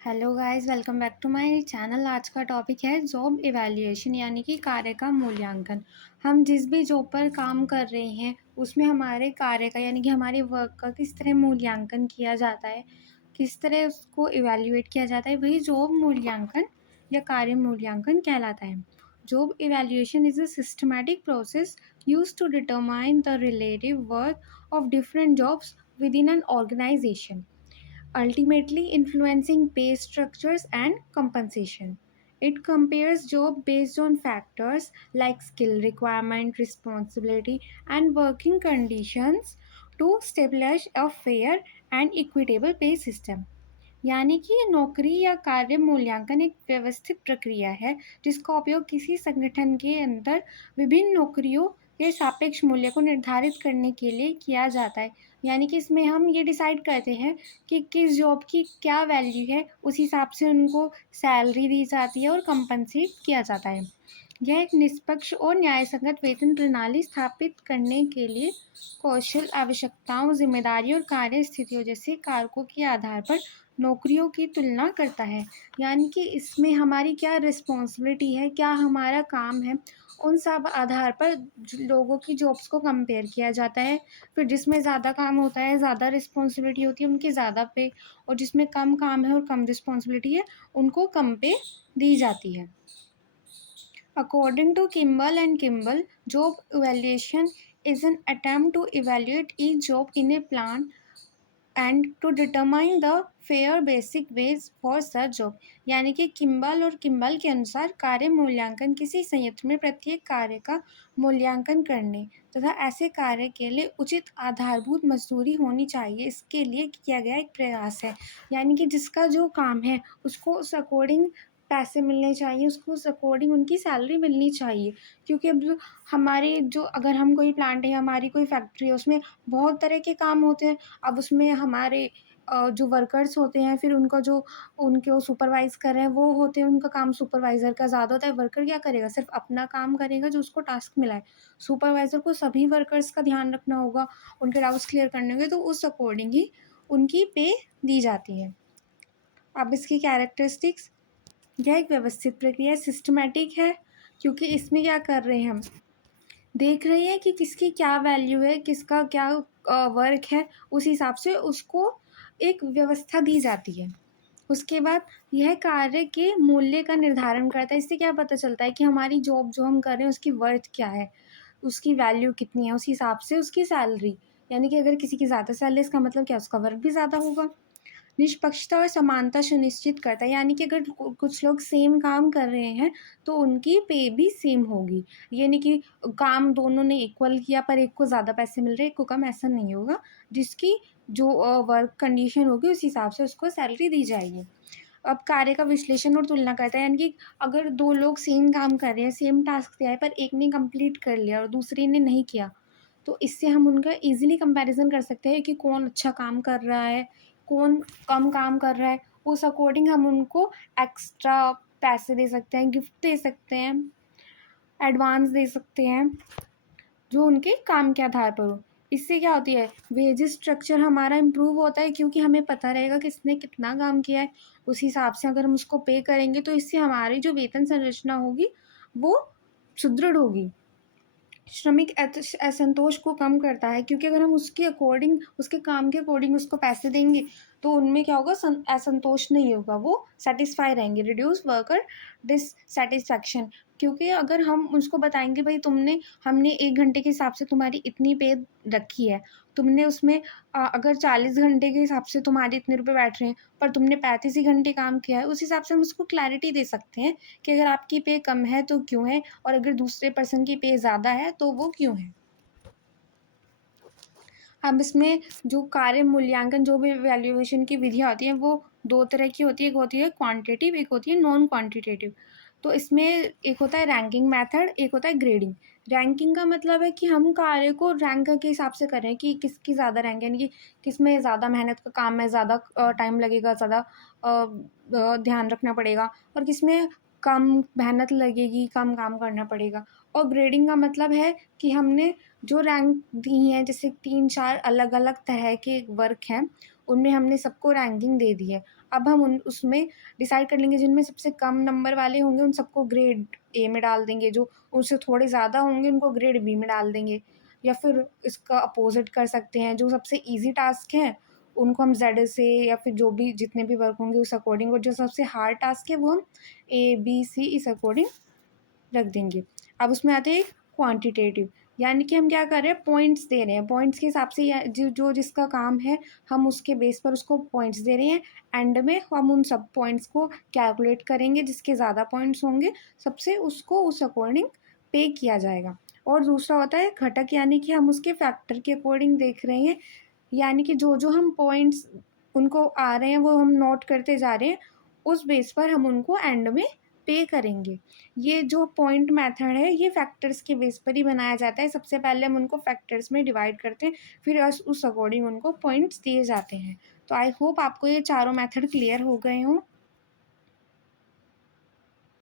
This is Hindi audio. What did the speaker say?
Hello guys, welcome back to my channel. आज का टॉपिक है जॉब इवैल्यूएशन यानी कि कार्य का मूल्यांकन। हम जिस भी जॉब पर काम कर रहे हैं उसमें हमारे कार्य का यानी कि हमारे वर्क का किस तरह मूल्यांकन किया जाता है, किस तरह उसको इवैल्यूएट किया जाता है, वही जॉब मूल्यांकन या कार्य मूल्यांकन कहलाता है। Job evaluation is a systematic process used to determine the relative worth of different jobs within an organisation, ultimately influencing pay structures and compensation. It compares job based on factors like skill requirement, responsibility, and working conditions to establish a fair and equitable pay system. यानी कि नौकरी या कार्य मूल्यांकन एक व्यवस्थित प्रक्रिया है जिसका उपयोग किसी संगठन के अंदर विभिन्न नौकरियों के सापेक्ष मूल्य को निर्धारित करने के लिए किया जाता है। यानी कि इसमें हम ये डिसाइड करते हैं कि किस जॉब की क्या वैल्यू है, उस हिसाब से उनको सैलरी दी जाती है और कंपनसेट किया जाता है। यह एक निष्पक्ष और न्यायसंगत वेतन प्रणाली स्थापित करने के लिए कौशल, आवश्यकताओं, जिम्मेदारी और कार्य स्थितियों जैसे कारकों के आधार पर नौकरियों की तुलना करता है। यानी कि इसमें हमारी क्या रिस्पॉन्सिबिलिटी है, क्या हमारा काम है, उन सब आधार पर लोगों की जॉब्स को कंपेयर किया जाता है। फिर जिसमें ज़्यादा काम होता है, ज़्यादा रिस्पॉन्सिबिलिटी होती है, उनकी ज़्यादा पे, और जिसमें कम काम है और कम रिस्पॉन्सिबिलिटी है उनको कम पे दी जाती है। According to Kimball and Kimball, job evaluation is an attempt to evaluate each job in a plan and to determine the fair basic wage for such job। यानी कि किम्बल और किम्बल के अनुसार कार्य मूल्यांकन किसी संयंत्र में प्रत्येक कार्य का मूल्यांकन करने तथा ऐसे कार्य के लिए उचित आधारभूत मजदूरी होनी चाहिए, इसके लिए किया गया एक प्रयास है। यानी कि जिसका जो काम है उसको उस अकॉर्डिंग पैसे मिलने चाहिए, उसको उस अकॉर्डिंग उनकी सैलरी मिलनी चाहिए। क्योंकि अब हमारे जो अगर हम कोई प्लांट है, हमारी कोई फैक्ट्री है, उसमें बहुत तरह के काम होते हैं। अब उसमें हमारे जो वर्कर्स होते हैं, फिर उनका जो उनको सुपरवाइज़ कर रहे हैं वो होते हैं, उनका काम सुपरवाइज़र का ज़्यादा होता है। वर्कर क्या करेगा? सिर्फ़ अपना काम करेगा जो उसको टास्क मिला है। सुपरवाइज़र को सभी वर्कर्स का ध्यान रखना होगा, उनके डाउट्स क्लियर करने होंगे, तो उस अकॉर्डिंग ही उनकी पे दी जाती है। अब इसकी कैरेक्टरिस्टिक्स, यह एक व्यवस्थित प्रक्रिया है, सिस्टमैटिक है, क्योंकि इसमें क्या कर रहे हैं हम, देख रहे हैं कि किसकी क्या वैल्यू है, किसका क्या वर्क है, उस हिसाब से उसको एक व्यवस्था दी जाती है। उसके बाद यह कार्य के मूल्य का निर्धारण करता है। इससे क्या पता चलता है कि हमारी जॉब जो हम कर रहे हैं उसकी वर्थ क्या है, उसकी वैल्यू कितनी है, उस हिसाब से उसकी सैलरी। यानी कि अगर किसी की ज़्यादा सैलरी, इसका मतलब क्या, उसका वर्क भी ज़्यादा होगा। निष्पक्षता और समानता सुनिश्चित करता है। यानी कि अगर कुछ लोग सेम काम कर रहे हैं तो उनकी पे भी सेम होगी। ये नहीं कि काम दोनों ने इक्वल किया पर एक को ज़्यादा पैसे मिल रहे हैं, एक को कम, ऐसा नहीं होगा। जिसकी जो वर्क कंडीशन होगी उस हिसाब से उसको सैलरी दी जाएगी। अब कार्य का विश्लेषण और तुलना करता है। यानी कि अगर दो लोग सेम काम कर रहे हैं, सेम टास्क दिया है, पर एक ने कंप्लीट कर लिया और दूसरे ने नहीं किया, तो इससे हम उनका ईज़िली कंपैरिज़न कर सकते हैं कि कौन अच्छा काम कर रहा है, कौन कम काम कर रहा है। उस अकॉर्डिंग हम उनको एक्स्ट्रा पैसे दे सकते हैं, गिफ्ट दे सकते हैं, एडवांस दे सकते हैं, जो उनके काम के आधार पर हो। इससे क्या होती है, वेजेस स्ट्रक्चर हमारा इम्प्रूव होता है, क्योंकि हमें पता रहेगा किसने कितना काम किया है। उस हिसाब से अगर हम उसको पे करेंगे तो इससे हमारी जो वेतन संरचना होगी वो सुदृढ़ होगी। श्रमिक असंतोष को कम करता है, क्योंकि अगर हम उसके अकॉर्डिंग, उसके काम के अकॉर्डिंग उसको पैसे देंगे तो उनमें क्या होगा, असंतोष नहीं होगा, वो सेटिस्फाई रहेंगे। रिड्यूस वर्कर डिससेटिस्फैक्शन, क्योंकि अगर हम उसको बताएंगे भाई तुमने, हमने 1 घंटे के हिसाब से तुम्हारी इतनी पे रखी है, तुमने उसमें अगर 40 घंटे के हिसाब से तुम्हारे इतने रुपए बैठ रहे हैं पर तुमने 35 ही घंटे काम किया है, उस हिसाब से हम उसको क्लैरिटी दे सकते हैं कि अगर आपकी पे कम है तो क्यों है, और अगर दूसरे पर्सन की पे ज़्यादा है तो वो क्यों है। अब इसमें जो कार्य मूल्यांकन, जो भी वैल्यूएशन की विधियाँ होती हैं वो 2 तरह की होती है। एक होती है क्वांटिटेटिव, एक होती है नॉन क्वांटिटेटिव। तो इसमें एक होता है रैंकिंग मेथड, एक होता है ग्रेडिंग। रैंकिंग का मतलब है कि हम कार्य को रैंक के हिसाब से कर रहे हैं कि किसकी ज़्यादा रैंक है, यानी कि किसमें ज़्यादा मेहनत का काम है, ज़्यादा टाइम लगेगा, ज़्यादा ध्यान रखना पड़ेगा, और किसमें कम मेहनत लगेगी, कम काम करना पड़ेगा। और ग्रेडिंग का मतलब है कि हमने जो रैंक दी हैं, जैसे 3-4 अलग-अलग तरह के वर्क हैं, उनमें हमने सबको रैंकिंग दे दी है। अब हम उन उसमें डिसाइड कर लेंगे जिनमें सबसे कम नंबर वाले होंगे उन सबको ग्रेड ए में डाल देंगे, जो उससे थोड़े ज़्यादा होंगे उनको ग्रेड बी में डाल देंगे। या फिर इसका अपोज़िट कर सकते हैं, जो सबसे ईज़ी टास्क हैं उनको हम ज़ेड से या फिर जो भी जितने भी वर्क होंगे उस अकॉर्डिंग, और जो सबसे हार्ड टास्क है वो हम ए, बी, सी इस अकॉर्डिंग रख देंगे। अब उसमें आते हैं क्वांटिटेटिव, यानी कि हम क्या कर रहे हैं, पॉइंट्स दे रहे हैं। पॉइंट्स के हिसाब से या जो जिसका काम है हम उसके बेस पर उसको पॉइंट्स दे रहे हैं। एंड में हम उन सब पॉइंट्स को कैलकुलेट करेंगे, जिसके ज़्यादा पॉइंट्स होंगे सबसे उसको उस अकॉर्डिंग पे किया जाएगा। और दूसरा होता है घटक, यानी कि हम उसके फैक्टर के अकॉर्डिंग देख रहे हैं, यानी कि जो हम पॉइंट्स उनको आ रहे हैं वो हम नोट करते जा रहे हैं, उस बेस पर हम उनको एंड में पे करेंगे। ये जो पॉइंट मेथड है ये फैक्टर्स के बेस पर ही बनाया जाता है। सबसे पहले हम उनको फैक्टर्स में डिवाइड करते हैं, फिर उस अकॉर्डिंग उनको पॉइंट्स दिए जाते हैं। तो आई होप आपको ये चारों मेथड क्लियर हो गए हों।